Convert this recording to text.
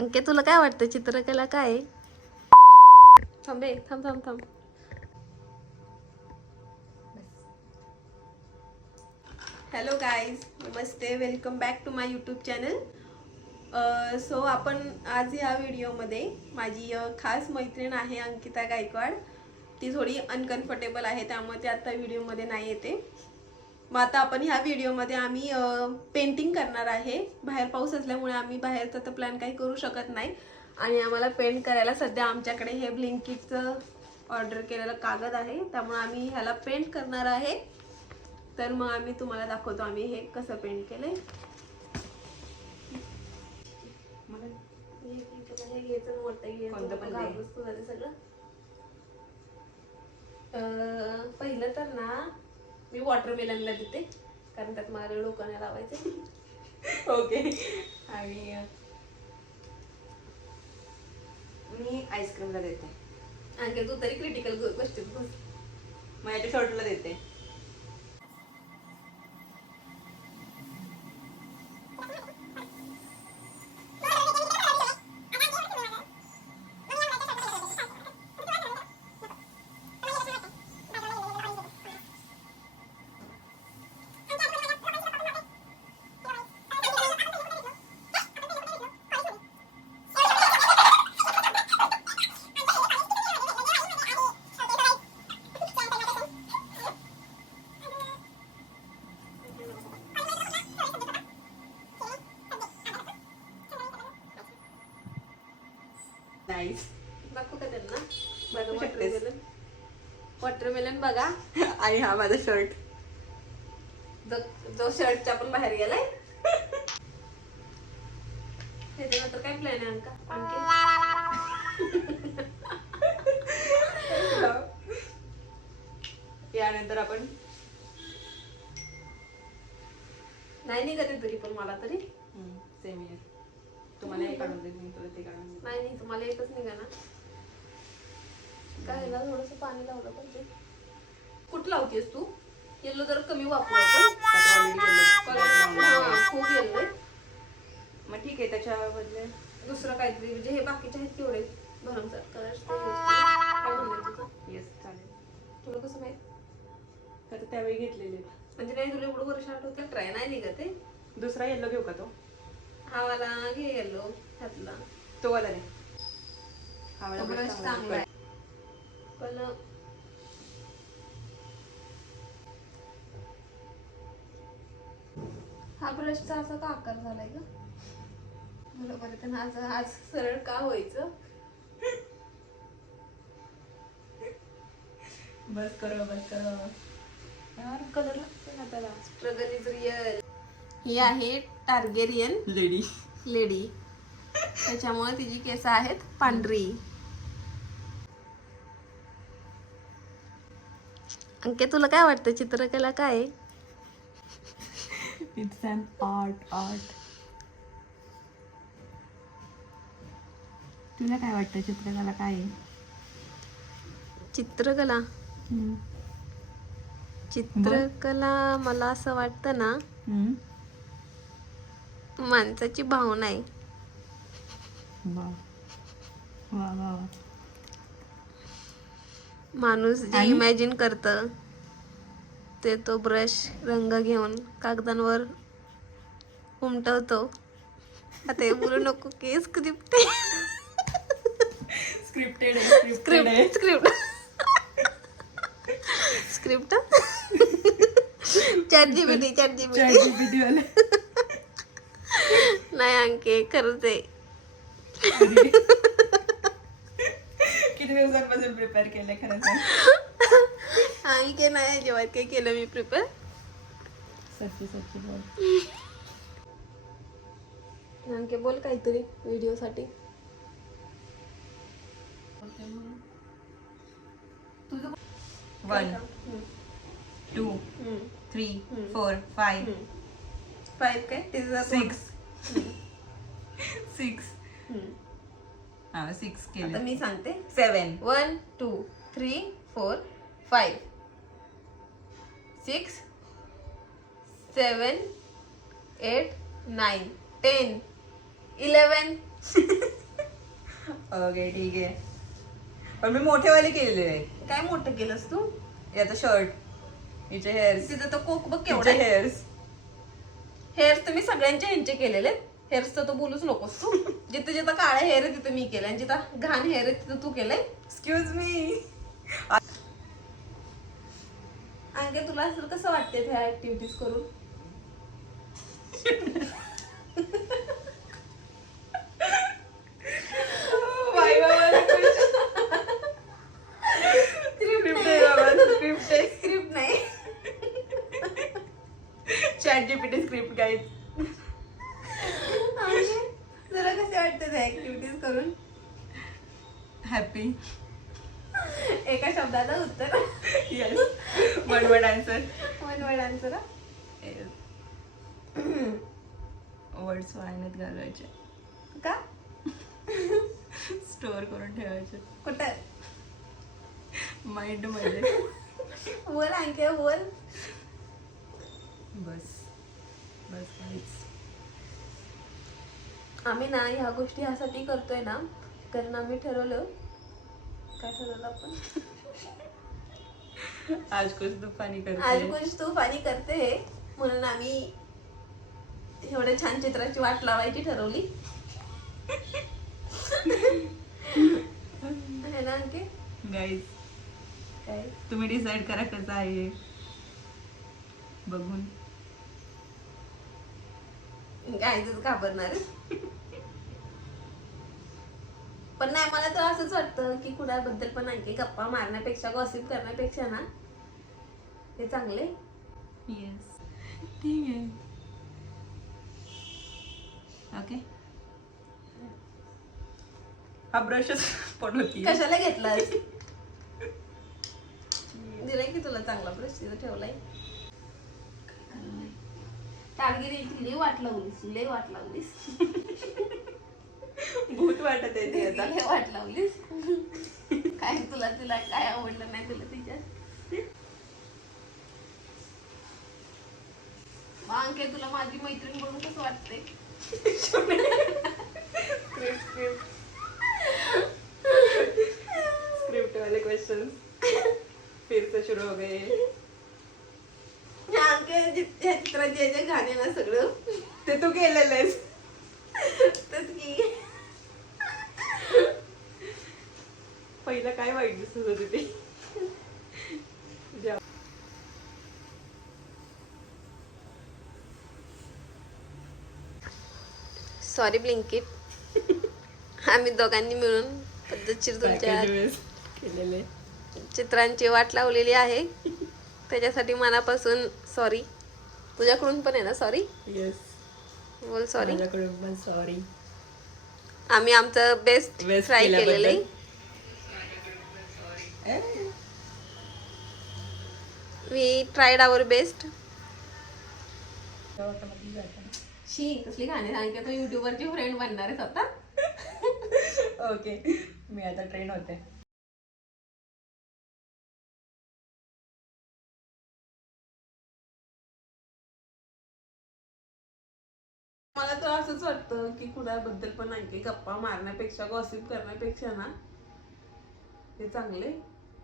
अंके तुला काय वाटतं चित्रकला काय आहे? थांब रे, थांब थांब थांब. हॅलो गाईज, नमस्ते, welcome back to my YouTube channel. So आपण आज या व्हिडिओमध्ये माझी खास मैत्रीण आहे अंकिता गायकवाड. ती थोडी अनकम्फर्टेबल आहे, त्यामुळे ती आता व्हिडिओमध्ये नाही येते. मग आता आपण ह्या व्हिडिओमध्ये आम्ही पेंटिंग करणार आहे. बाहेर पाऊस असल्यामुळे आम्ही बाहेरचा तर प्लॅन काही करू शकत नाही आणि आम्हाला पेंट करायला सध्या आमच्याकडे हे ब्लिंकिटचं ऑर्डर केलेलं कागद आहे, त्यामुळे आम्ही ह्याला पेंट करणार आहे. तर मग आम्ही तुम्हाला दाखवतो आम्ही हे कसं पेंट केलंय. हे घ्यायचं मोठं सगळं. पहिलं तर ना मी वॉटरमेलनला देते, कारण त्यात मला डोकं नाही लावायचे. ओके. आणि मी आईस्क्रीमला देते. आणि तू तरी क्रिटिकल गोष्टीत बस. मग याच्या शॉर्टला देते. नाईस. दाखवू का त्यांना? दाखवू शकतेस. वॉटरमेलन बघा. आणि हा माझा शर्ट, जो शर्टच्या पण बाहेर गेलाय. त्याच्यानंतर काय प्लॅन आहे अंका? यानंतर आपण नाही निघत तरी पण मला तरी सेम इयर. तुम्हाला हे काढून देईन, तुला ते काढून देईन. नाही तुम्हाला येतच निघा ना. कायला थोडस पाणी लावलं पाहिजे. कुठं लावतेस तू? येलो जर कमी वापरू आपण. खूप येल्लोय. मग ठीक आहे, त्याच्या बदले दुसरं काहीतरी म्हणजे हे बाकीचे आहेत तेवढे भरमसाठ करायचं. येस चालेल. तुला कसं माहित? तर त्यावेळी घेतलेले. म्हणजे नाही तुला एवढं वर्ष आठवतं ट्राय नाही निघत आहे. दुसरा येल्लो घेऊ का तो? हा वाला घे येल्लो ह्यातला. तो वाला नाही. हा वाला ब्रश चांगला आहे पण हा ब्रशचा असा का आकार झालाय ग? बरोबर आहे. पण आज सरळ का व्हायचं? बस करो बस करो यार. कलर लागतो ना त्याला. Struggle is real. ही आहे टार्गेरियन लेडी. त्याच्यामुळे तिची केस आहेत पांढरी. अंके तुला काय वाटतं चित्रकला काय आहे? It's an art. तुला काय वाटतं चित्रकला काय आहे? चित्रकला चित्रकला मला असं वाटतं ना, माणसाची भावना आहे. माणूस जे इमॅजिन करतं ते तो ब्रश रंग घेऊन कागदांवर उमटवतो. आता हे बोलू नको की स्क्रिप्ट स्क्रिप्टेड चॅट जीपीटी वाले. नाही अंके खरंच आहे. किती दिवसांपासून प्रिपेअर केलंय खरं सांग? अंके नाही जेव्हा काही केलं मी प्रिपेअर. सच्ची बोल. अंके बोल काहीतरी व्हिडिओ साठी. 1 2 3 4 5 5 काय? 6 हा 6 केलं. आता मी सांगते. 7 1 2 3 4 5 6 7 8 9 10 11 ओके ठीक आहे. पण मी मोठेवाले केलेले आहेत. काय मोठं केलंस तू? याचं शर्ट, हिचे हेअर्स, तिथं तो कोक बघ हिचे केवढा हेअर्स. हेअर्स तुम्ही सगळ्यांचे ह्यांचे केलेले. हेअर्स तर तू बोलूच नकोस तू. जिथे जिथं काळे हेअर आहे तिथं मी केलं आणि जिथं घाण हेअर आहे तिथं तू केलंय. Excuse me. अंके तुला असं कसं वाटते ह्या ऍक्टिव्हिटीज करून? स्क्रिप्ट नाही. Chat GPT script guide. तुला कसे वाटते त्या ऍक्टिव्हिटीज करून? हॅपी. एका शब्दाचं उत्तर. Yes. One word answer. One word answer. Words वायनेत घालवायचे. का? स्टोअर करून ठेवायचे कुठं? माइंड मध्ये. बोल अंके बोल. बस बस काहीच. आम्ही ना ह्या गोष्टी ह्यासाठी करतोय ना, कारण आम्ही ठरवलं. काय ठरवलं आपण? आज कुछ तूफानी करते. आज कुछ तूफानी करते है, म्हणून आम्ही एवढ्या छान चित्राची वाट लावायची ठरवली. है ना अंके? गाईज काय तुम्ही डिसाईड करा कसं आहे बघून. गायचंच घाबरणार. पण नाही, मला तर असंच वाटतं की कुणाबद्दल पण आणखी गप्पा मारण्यापेक्षा, गॉसिप करण्यापेक्षा ना ते चांगले. येस ठीक आहे. ओके. हा ब्रशच पण होती. कशाला घेतलास? दिलाय की तुला चांगला ब्रश तिथं ठेवलाय. टाळगिरी लई वाट लावलीस, लई वाट लावलीस. भूत वाटत आहे ती आता. लई वाट लावलीस. काय तुला तिला काय आवडलं नाही तुला तिच्यात? अंके तुला माझी मैत्रीण म्हणून कसं वाटतंय? स्क्रिप्ट वाले क्वेश्चन फिर से शुरू हो गए. अंके ह्या चित्रात जे जे गाणे ना सगळं ते तू केलेलं आहेस. तेच की. पहिला काय वाईट दिसत होती ते. Sorry Blinkit. आम्ही दोघांनी मिळून पद्धतशीर तुमच्या केलेले चित्रांची वाट लावलेली आहे, त्याच्यासाठी मनापासून सॉरी. तुझ्याकडून पण आहे ना सॉरी? येस. बोल सॉरी. माझ्याकडून पण सॉरी. आम्ही आमचं बेस्ट ट्राय केलेलं आहे. We tried our best. शी कसली गाणी सांगितली, तो युट्यूबवरची फ्रेंड बनणार आहे स्वतः. ओके मी आता ट्रेन होते. मला तर असंच वाटतं की कुणाबद्दल पण आणखी गप्पा मारण्यापेक्षा, गॉसिप करण्यापेक्षा ना ते चांगले.